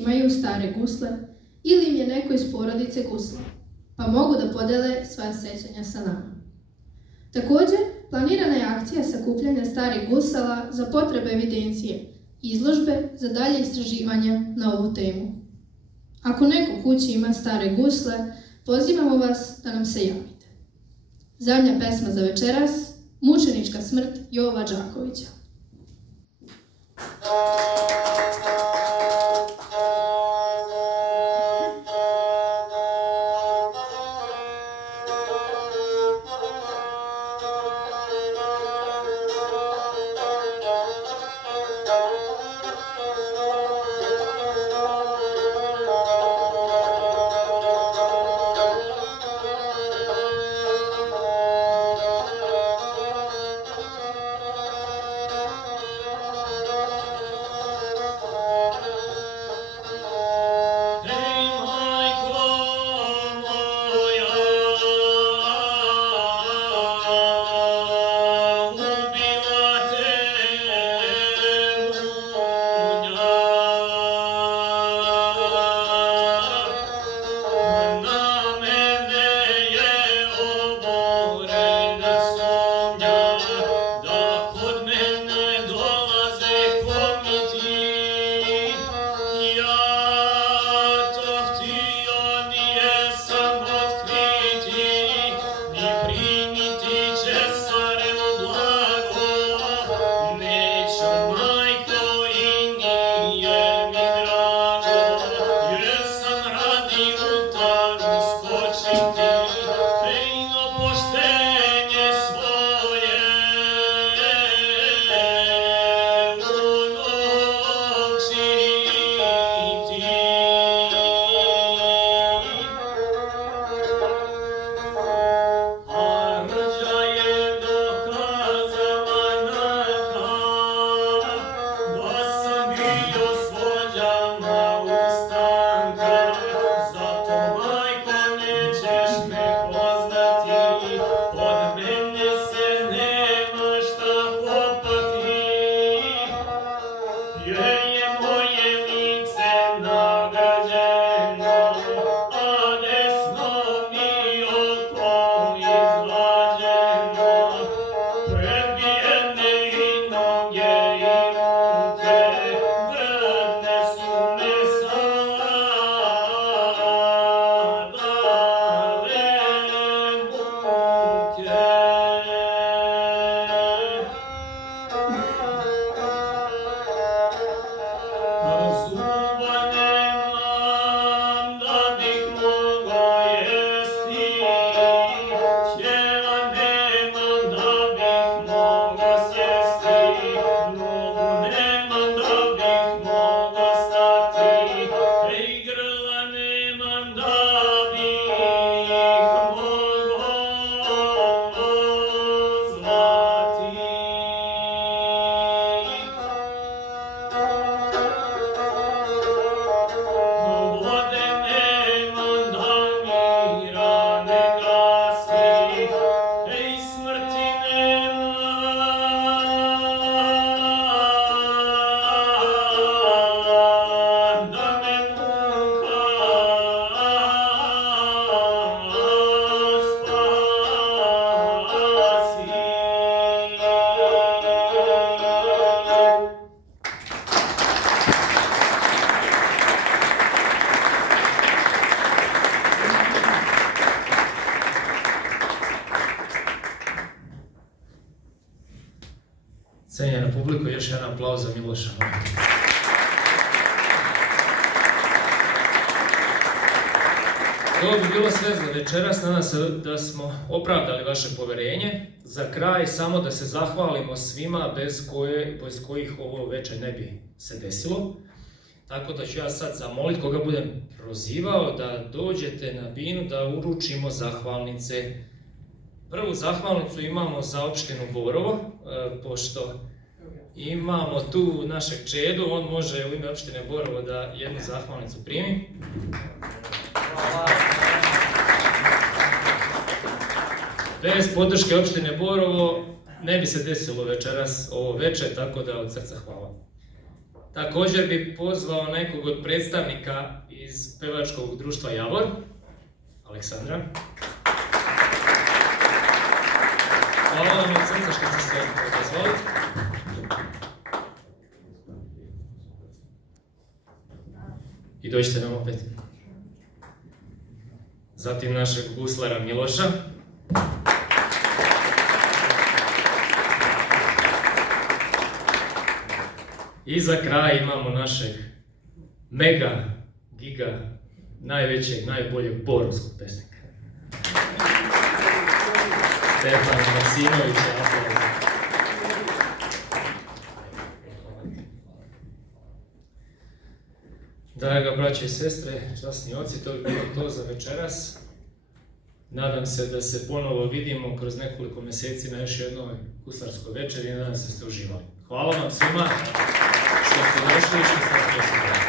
imaju stare gusle ili im je neko iz porodice gusla, pa mogu da podele sva sećanja sa nama. Također, planirana je akcija sakupljanja starih gusala za potrebe evidencije, izložbe za dalje istraživanja na ovu temu. Ako neko u kući ima stare gusle, pozivamo vas da nam se javite. Zadnja pesma za večeras, Mučenička smrt Jova Đakovića. Cenjena publiko, još jedan aplauz za Miloša. To bi bilo sve za večeras. Nadam se da smo opravdali vaše poverenje. Za kraj samo da se zahvalimo svima bez kojih ovo večer ne bi se desilo. Tako da ću ja sad zamoliti koga budem prozivao da dođete na binu da uručimo zahvalnice. Prvu zahvalnicu imamo za opštinu Borovo, pošto imamo tu našeg Čedu, on može u ime opštine Borovo da jednu zahvalnicu primi. Bez podrške opštine Borovo ne bi se desilo večeras ovo večer, tako da od srca hvala. Također bi pozvao nekog od predstavnika iz pevačkog društva Javor, Aleksandra. Hvala vam od srca što ste se odazvali. I dođite nam opet. Zatim našeg guslara Miloša. I za kraj imamo našeg mega, giga, najvećeg, najboljeg borovskog pesnika. Stefan Maksimović. Draga braće i sestre, časni oci, to bi bilo to za večeras. Nadam se da se ponovo vidimo kroz nekoliko mjeseci na još jednoj guslarskoj večeri i nadam se da ste uživali. Hvala vam svima što ste došli i što ste nas poslušali.